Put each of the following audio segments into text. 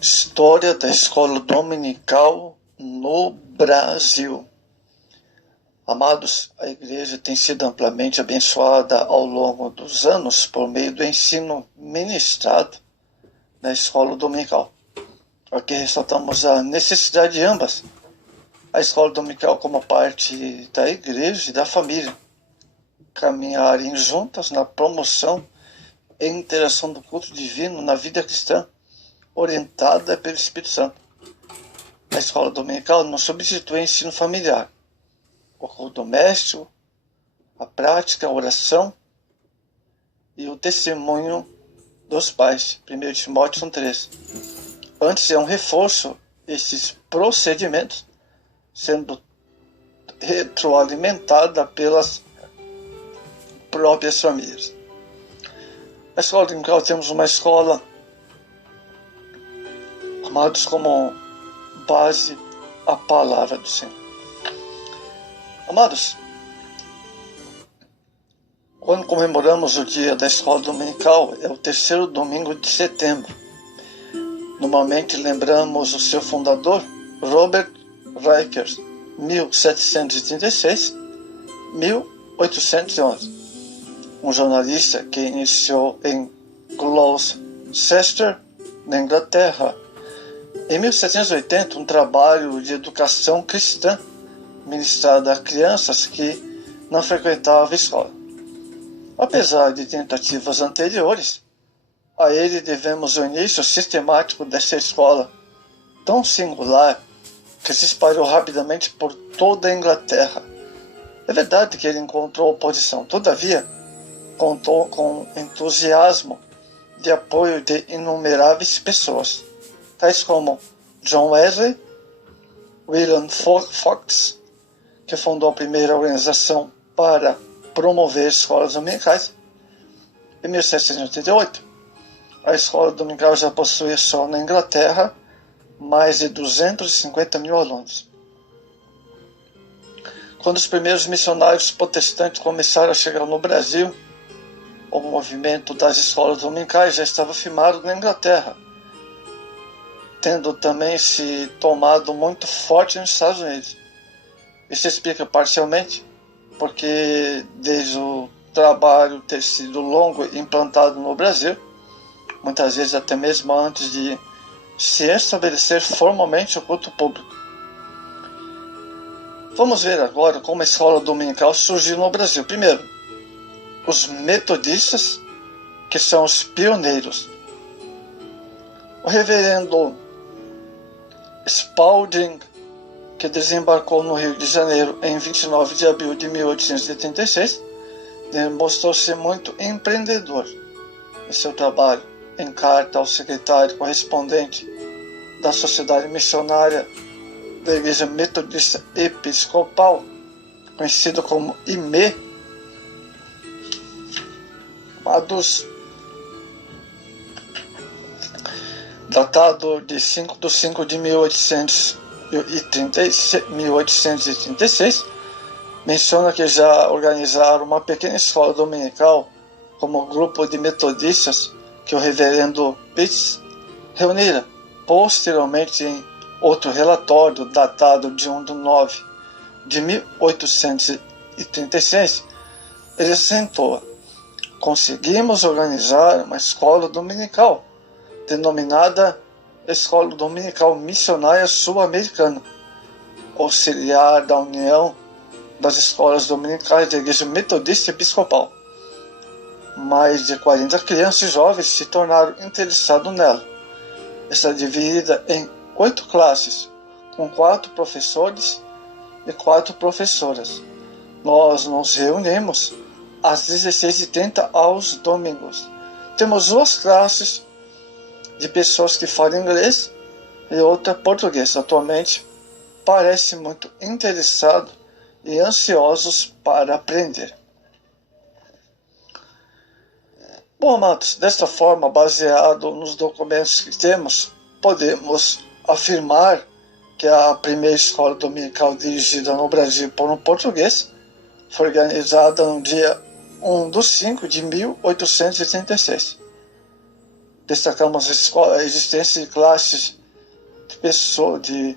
História da escola dominical no Brasil. Amados, a igreja tem sido amplamente abençoada ao longo dos anos por meio do ensino ministrado na escola dominical. Aqui ressaltamos a necessidade de ambas. A escola dominical como parte da igreja e da família, caminharem juntas na promoção e interação do culto divino na vida cristã, orientada pelo Espírito Santo. A escola dominical não substitui o ensino familiar, o culto doméstico, a prática, a oração e o testemunho dos pais. 1 Timóteo 1,3. Antes é um reforço esses procedimentos, sendo retroalimentada pelas próprias famílias. A escola dominical, temos uma escola, amados, como base a palavra do Senhor. Amados, quando comemoramos o dia da escola dominical, é o terceiro domingo de setembro. Normalmente lembramos o seu fundador, Robert Riker, 1736-1811, um jornalista que iniciou em Gloucester, na Inglaterra, em 1780, um trabalho de educação cristã ministrado a crianças que não frequentavam a escola. Apesar de tentativas anteriores, a ele devemos o início sistemático dessa escola tão singular que se espalhou rapidamente por toda a Inglaterra. É verdade que ele encontrou oposição, todavia contou com entusiasmo de apoio de inumeráveis pessoas, tais como John Wesley, William Fox, que fundou a primeira organização para promover escolas dominicais. Em 1788, a escola dominical já possuía só na Inglaterra mais de 250 mil alunos. Quando os primeiros missionários protestantes começaram a chegar no Brasil, o movimento das escolas dominicais já estava firmado na Inglaterra, tendo também se tomado muito forte nos Estados Unidos. Isso explica parcialmente porque, desde o trabalho ter sido longo e implantado no Brasil, muitas vezes até mesmo antes de se estabelecer formalmente o culto público. Vamos ver agora como a escola dominical surgiu no Brasil. Primeiro, os metodistas, que são os pioneiros. O reverendo Spalding, que desembarcou no Rio de Janeiro em 29 de abril de 1886, demonstrou-se muito empreendedor em seu trabalho. Em carta ao secretário correspondente da Sociedade Missionária da Igreja Metodista Episcopal, conhecido como IME, datado de 5 de 5 de 1836, menciona que já organizaram uma pequena escola dominical como grupo de metodistas que o reverendo Pitts reunira. Posteriormente, em outro relatório datado de 1 de 9 de 1836, ele acentua: conseguimos organizar uma escola dominical, denominada Escola Dominical Missionária Sul-Americana, auxiliar da União das Escolas Dominicais da Igreja Metodista Episcopal. Mais de 40 crianças e jovens se tornaram interessados nela. Está dividida em 8 classes, com 4 professores e 4 professoras. Nós nos reunimos às 16h30 aos domingos. Temos 2 classes de pessoas que falam inglês e outra português. Atualmente, parece muito interessado e ansiosos para aprender. Bom, amados, desta forma, baseado nos documentos que temos, podemos afirmar que a primeira escola dominical dirigida no Brasil por um português foi organizada no dia 1 de 5 de 1886. Destacamos a existência de classes de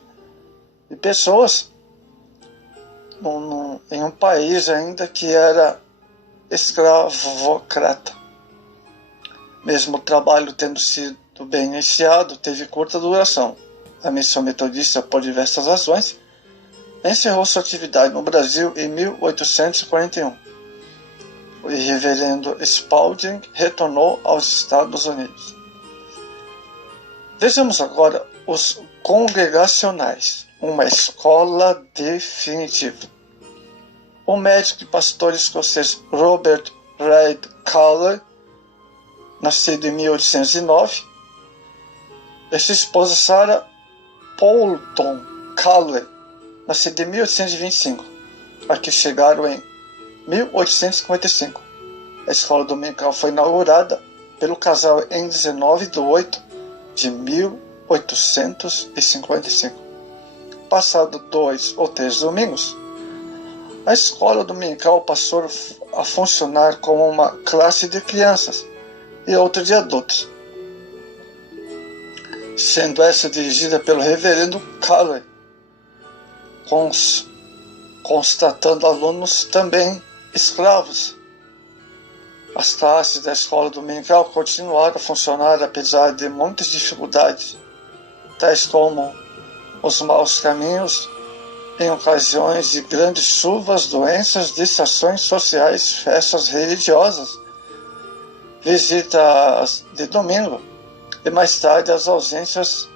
pessoas em um país ainda que era escravocrata. Mesmo o trabalho tendo sido bem iniciado, teve curta duração. A missão metodista, por diversas razões, encerrou sua atividade no Brasil em 1841. O reverendo Spalding retornou aos Estados Unidos. Vejamos agora os congregacionais, uma escola definitiva. O médico e pastor escocês Robert Reid Cowley, nascido em 1809, e sua esposa Sarah Poulton Cowley, nascida em 1825, aqui chegaram em 1855. A escola dominical foi inaugurada pelo casal em 19 de 8 de 1855. Passado 2 ou 3 domingos, a escola dominical passou a funcionar como uma classe de crianças e outra de adultos, sendo essa dirigida pelo reverendo Cowley, constatando alunos também escravos. As classes da escola dominical continuaram a funcionar apesar de muitas dificuldades, tais como os maus caminhos em ocasiões de grandes chuvas, doenças, distrações sociais, festas religiosas, visitas de domingo e mais tarde as ausências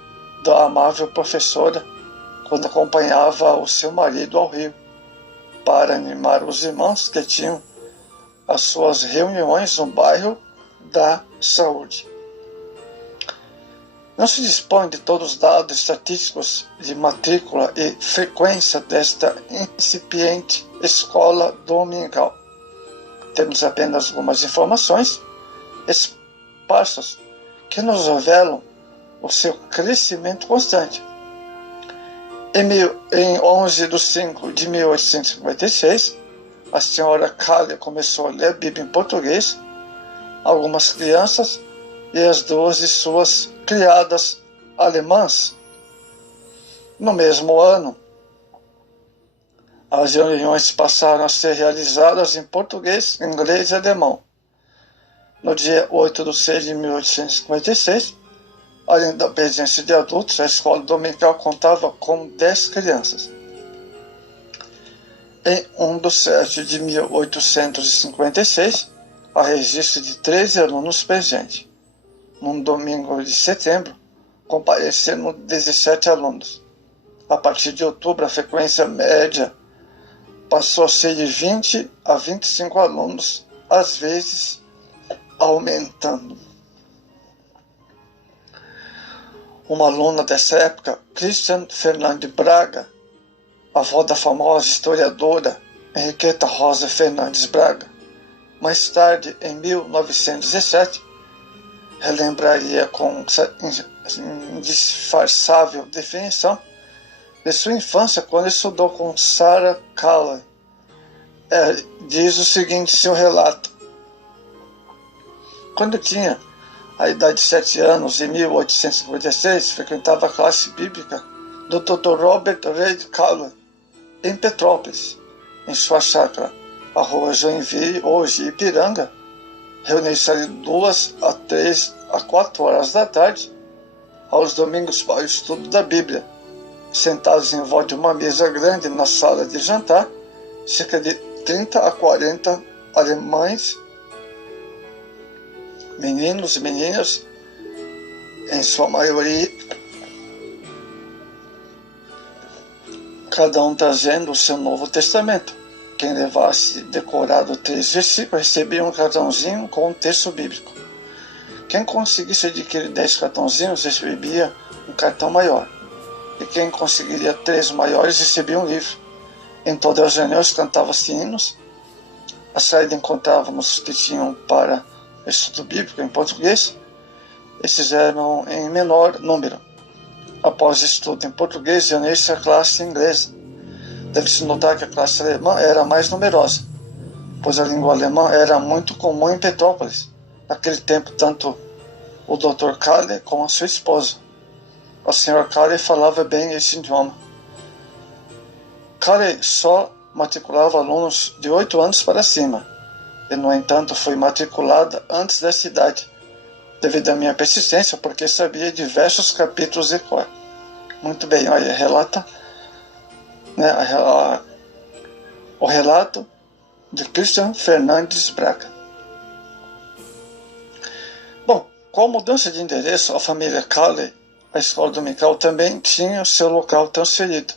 da amável professora quando acompanhava o seu marido ao rio para animar os irmãos que tinham as suas reuniões no bairro da Saúde. Não se dispõe de todos os dados estatísticos de matrícula e frequência desta incipiente escola dominical. Temos apenas algumas informações esparsas que nos revelam o seu crescimento constante. Em 11 de 5 de 1856, a senhora Cowley começou a ler a Bíblia em português, algumas crianças e as duas de suas criadas alemãs. No mesmo ano, as reuniões passaram a ser realizadas em português, inglês e alemão. No dia 8 de 6 de 1856, além da presença de adultos, a escola dominical contava com 10 crianças. Em 1 de 7 de 1856, há registro de 13 alunos presentes. Num domingo de setembro, compareceram 17 alunos. A partir de outubro, a frequência média passou a ser de 20 a 25 alunos, às vezes aumentando. Uma aluna dessa época, Christian Fernandes Braga, avó da famosa historiadora Henriqueta Rosa Fernandes Braga, mais tarde, em 1917, relembraria com indisfarçável definição de sua infância quando estudou com Sarah Cowley. Diz o seguinte seu relato: quando tinha a idade de 7 anos, em 1856, frequentava a classe bíblica do Dr. Robert Reid Cowley, em Petrópolis, em sua chácara, a rua Joinville, hoje Ipiranga. Reuniu-se ali 2 a 3 a 4 horas da tarde, aos domingos para o estudo da Bíblia. Sentados em volta de uma mesa grande na sala de jantar, cerca de 30 a 40 alemães, meninos e meninas, em sua maioria, cada um trazendo o seu Novo Testamento. Quem levasse decorado 3 versículos recebia um cartãozinho com um texto bíblico. Quem conseguisse adquirir 10 cartãozinhos recebia um cartão maior. E quem conseguiria 3 maiores recebia um livro. Em todas as reuniões cantavam-se hinos. À saída encontrávamos os que tinham para estudo bíblico em português. Esses eram em menor número. Após o estudo em português, reuniu-se a classe inglesa. Deve-se notar que a classe alemã era mais numerosa, pois a língua alemã era muito comum em Petrópolis. Naquele tempo, tanto o Dr. Calley com a sua esposa. A Sra. Calley falava bem esse idioma. Calley só matriculava alunos de 8 anos para cima, e no entanto foi matriculada antes dessa idade, devido à minha persistência, porque sabia diversos capítulos de cor. Muito bem, olha, relata, né, o relato de Christian Fernandes Braga. Bom, com a mudança de endereço, a família Calley, a escola dominical também tinha o seu local transferido.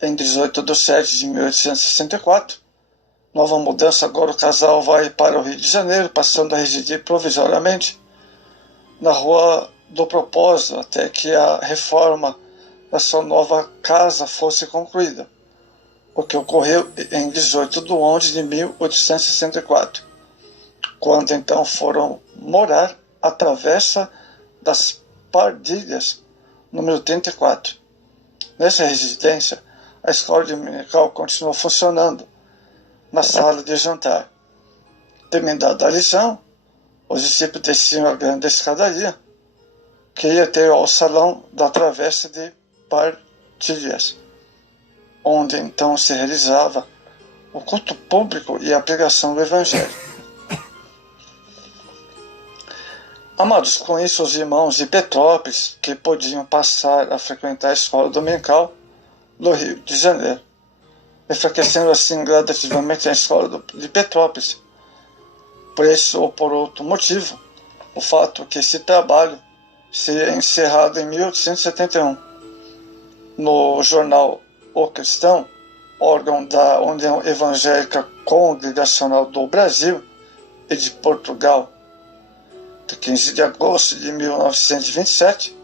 Em 18 de setembro de 1864, nova mudança, agora o casal vai para o Rio de Janeiro, passando a residir provisoriamente na Rua do Propósito, até que a reforma da sua nova casa fosse concluída, o que ocorreu em 18 de 11 de 1864, quando então foram morar à Travessa das Pardilhas, número 34. Nessa residência, a escola dominical continuou funcionando na sala de jantar. Terminada a lição, os discípulos desciam a grande escadaria, que ia até ao salão da Travessa de Pardilhas, onde então se realizava o culto público e a pregação do Evangelho. Amados, com isso os irmãos de Petrópolis, que podiam passar a frequentar a escola dominical do Rio de Janeiro, enfraquecendo assim gradativamente a escola de Petrópolis. Por esse ou por outro motivo, o fato que esse trabalho seria encerrado em 1871. No jornal O Cristão, órgão da União Evangélica Congregacional do Brasil e de Portugal, de 15 de agosto de 1927,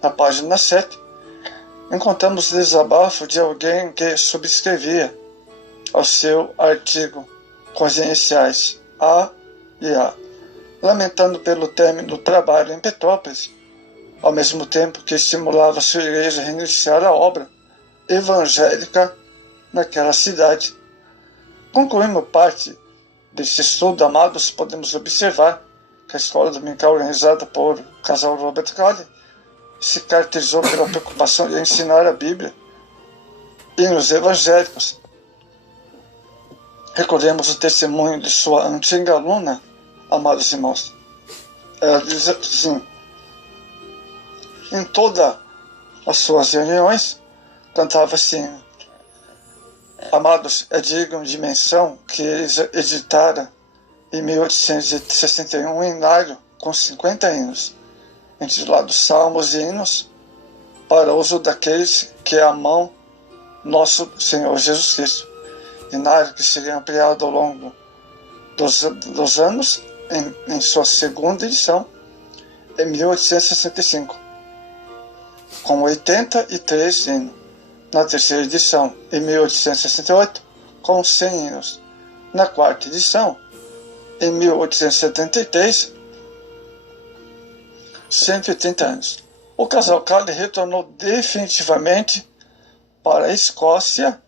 na página 7, encontramos o desabafo de alguém que subscrevia ao seu artigo com as iniciais A e A, lamentando pelo término do trabalho em Petrópolis, ao mesmo tempo que estimulava sua igreja a reiniciar a obra evangélica naquela cidade. Concluindo parte desse estudo, amados, podemos observar que a escola dominical organizada por o casal Robert Calley se caracterizou pela preocupação de ensinar a Bíblia e nos evangélicos. Recordemos o testemunho de sua antiga aluna, amados irmãos. Ela diz assim: em todas as suas reuniões, cantava assim: amados, é digno de menção que eles editaram em 1861 um hinário com 50 hinos, intitulados Salmos e Hinos para uso daqueles que amam nosso Senhor Jesus Cristo. Hinário que seria ampliado ao longo dos anos em sua segunda edição, em 1865, com 83 hinos. Na terceira edição, em 1868, com 100 hinos. Na quarta edição, em 1873, 180 anos. O casal Calley retornou definitivamente para a Escócia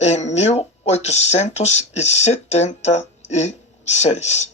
em 1876.